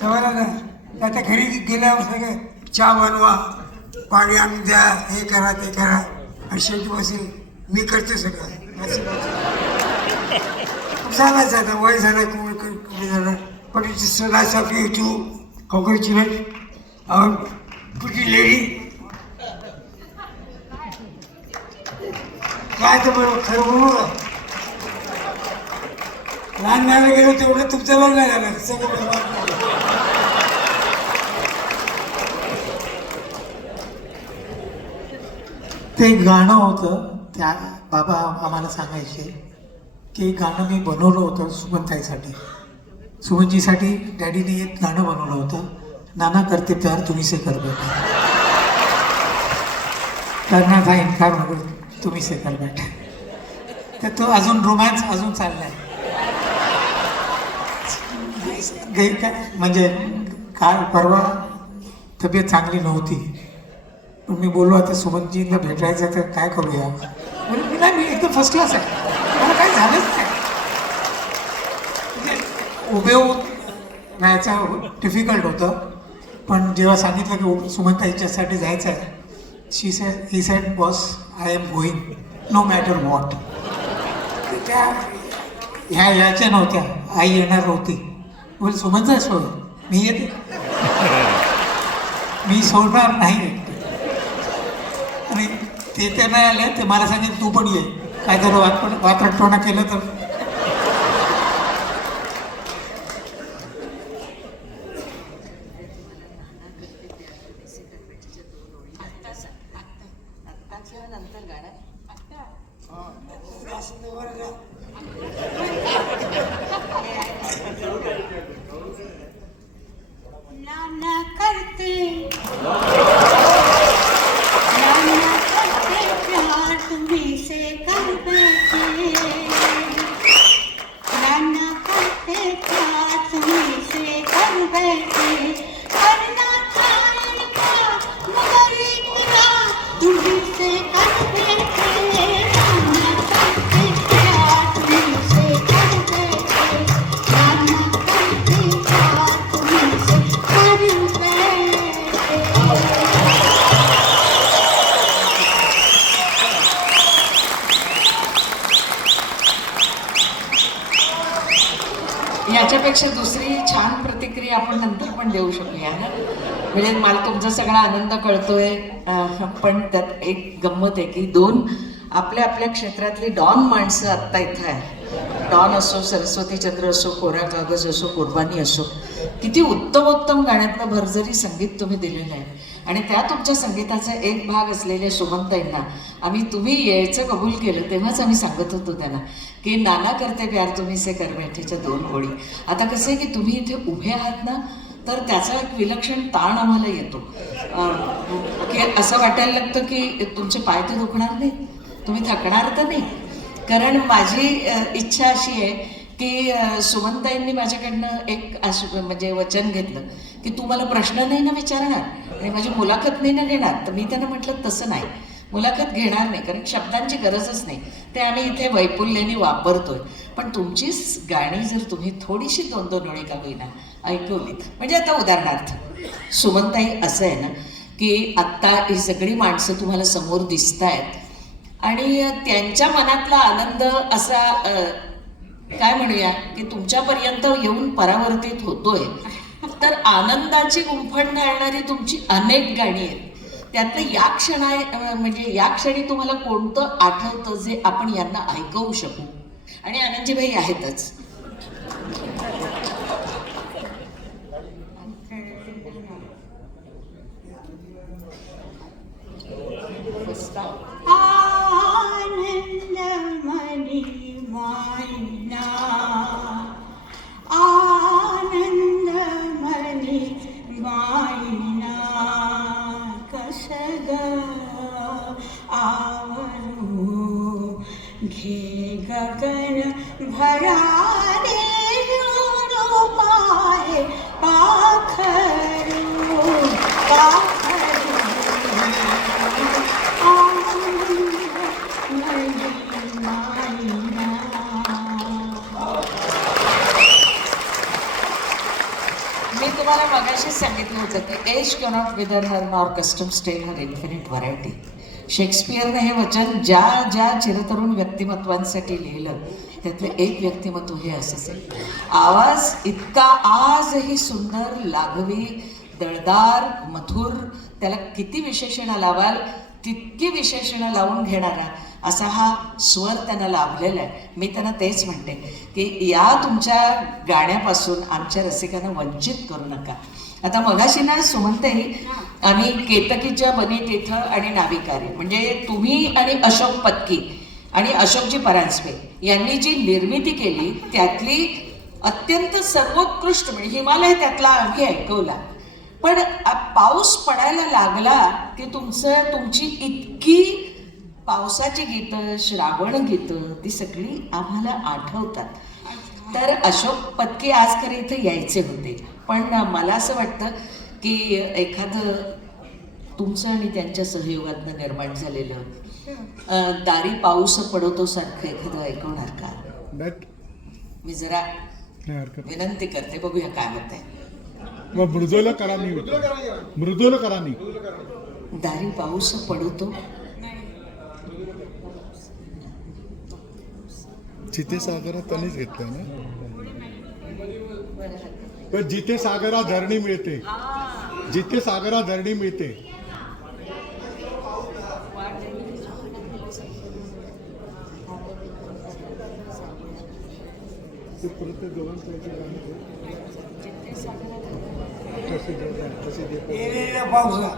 सवाला नाही आता घरी गेल्यावर सगळं चहा बनवा, पाणी आणून द्या, हे करा ते करा, आणि शेवटी बसेल मी करते सगळं असं झालाच. आता वय झालं कुठे झालं पण it's so nice of you to congratulate our pretty lady. काय तर बरोबर खरं बोलू का, लहान व्हायला गेलो तेवढं तुमचं लग्न नाही झालं सगळं. ते गाणं होतं त्या बाबा आम्हाला सांगायचे की गाणं मी बनवलं होतं सुमनताईसाठी, सुमनजीसाठी डॅडीने एक गाणं बनवलं होतं, नाना करते प्यार तुम्ही से कर बेटा, करना था इनकार मगर तुम्ही से कर बेटा. तर तो अजून रोमॅन्स अजून चाललाय. म्हणजे काल परवा तब्येत चांगली नव्हती पण मी बोललो आता सुमनजींना भेटायचं तर काय करूया. म्हणजे नाही मी एकदम फर्स्ट क्लास आहे, मला काही झालंच नाही. म्हणजे उभे राहायचं डिफिकल्ट होतं पण जेव्हा सांगितलं की सुमनताईच्यासाठी जायचं आहे, he said boss I am going no matter what. त्या ह्या याच्या नव्हत्या, आई येणार नव्हती, बोल सुमनचा सोड मी येते, मी सोडणार नाही. आणि ते त्या नाही आले, ते मला सांगितलं तू पण ये, काय जर वात्रटपणा केलं तर. नाना करते प्यार तुम्ही से कर बैठे, नाना करते प्यार तुम्ही से कर बैठे, करना था इनकार मगर इकरार तुम्ही से कर बैठे, नाना करते प्यार तुम्ही से कर बैठे, नाना करते प्यार तुम्ही से कर बैठे. याच्यापेक्षा दुसरी छान प्रतिक्रिया आपण नंतर पण देऊ शकूया ना. म्हणजे मला तुमचा सगळा आनंद कळतोय, पण त्यात एक गंमत आहे की दोन आपल्या आपल्या क्षेत्रातली डॉन माणसं आत्ता इथं आहे. डॉन असो, सरस्वतीचंद्र असो, कोरा कागज असो, कुर्बानी असो, किती उत्तम उत्तम गाण्यातनं भरजरी संगीत तुम्ही दिलेलं आहे. आणि त्या तुमच्या संगीताचा एक भाग असलेल्या सुमनताईंना आम्ही तुम्ही यायचं कबूल केलं तेव्हाच आम्ही सांगत होतो त्यांना की नाना करते प्यार तुम्ही से कर बैठेच्या 2 ओळी. आता कसं आहे की तुम्ही इथे उभे आहात ना, तर त्याचा एक विलक्षण ताण आम्हाला येतो की असं वाटायला लागतं की तुमचे पाय तर दुखणार नाही, तुम्ही थकणार तर नाही. कारण माझी इच्छा अशी आहे की सुमनताईंनी माझ्याकडनं एक म्हणजे वचन घेतलं की तू मला प्रश्न नाही ना विचारणार आणि माझी मुलाखत नाही ना घेणार. तर मी त्यांना म्हटलं तसं नाही, मुलाखत घेणार नाही, कारण शब्दांची गरजच नाही, ते आम्ही इथे वैपुल्याने वापरतोय. पण तुमची गाणी जर तुम्ही थोडीशी 2-2 ओळी का होईना ऐकवलीत, म्हणजे आता उदाहरणार्थ सुमनताई असं आहे ना की आत्ता ही सगळी माणसं तुम्हाला समोर दिसत आहेत आणि त्यांच्या मनातला आनंद असा काय म्हणूया की तुमच्यापर्यंत येऊन परावर्तित होतोय. तर आनंदाची गुंफण घालणारी तुमची अनेक गाणी आहेत. त्यातलं म्हणजे या क्षणी तुम्हाला कोणतं आठवतं जे आपण यांना ऐकवू शकू. आणि आनंदजीबाई आहेतच. आनंद मनी मायना, आनंद मनी मायना, कसग आवरू घे गगन भरा मी तुम्हाला मगाशीच सांगितलं होतं की एज कॅनॉट विदर हर नॉर कस्टम स्टेल हर इन्फिनिट व्हरायटी. शेक्सपियरने हे वचन ज्या ज्या चिरतरुण व्यक्तिमत्वांसाठी लिहिलं त्यातलं एक व्यक्तिमत्व हे असंच आहे. आवाज इतका आजही सुंदर, लाघवी, दळदार, मधुर, त्याला किती विशेषणं लावाल तितकी विशेषणं लावून घेणारा असा हा स्वर त्यांना लाभलेला आहे. मी त्यांना तेच म्हणते की या तुमच्या गाण्यापासून आमच्या रसिकांना वंचित करू नका. आता मगाशी ना सुमनताई आम्ही केतकीच्या बनी तिथं आणि नाविकारे म्हणजे तुम्ही आणि अशोक पत्की आणि अशोकजी परांजपे यांनी जी निर्मिती केली त्यातली अत्यंत सर्वोत्कृष्ट म्हणजे हिमालय त्यातला आम्ही ऐकवला. पण पाऊस पडायला लागला की तुमची इतकी पावसाची गीतं, श्रावण गीतं ती सगळी आम्हाला आठवतात. तर अशोक पत्की आज खरे इथे यायचे होते, पण मला असं वाटतं की एखादं तुमचं आणि त्यांच्या सहयोगातनं निर्माण झालेलं दारी पाऊस पडवतो सारखं एखादं ऐकवणार का? मी जरा विनंती करते, बघूया काय होत आहे. मृदुल करानी दारी पाऊस पडवतो. जिथे सागरा त्यांनीच घेतलं ना. पण जिथे सागरा धरणी मिळते, जिथे सागरा धरणी मिळते. पावसा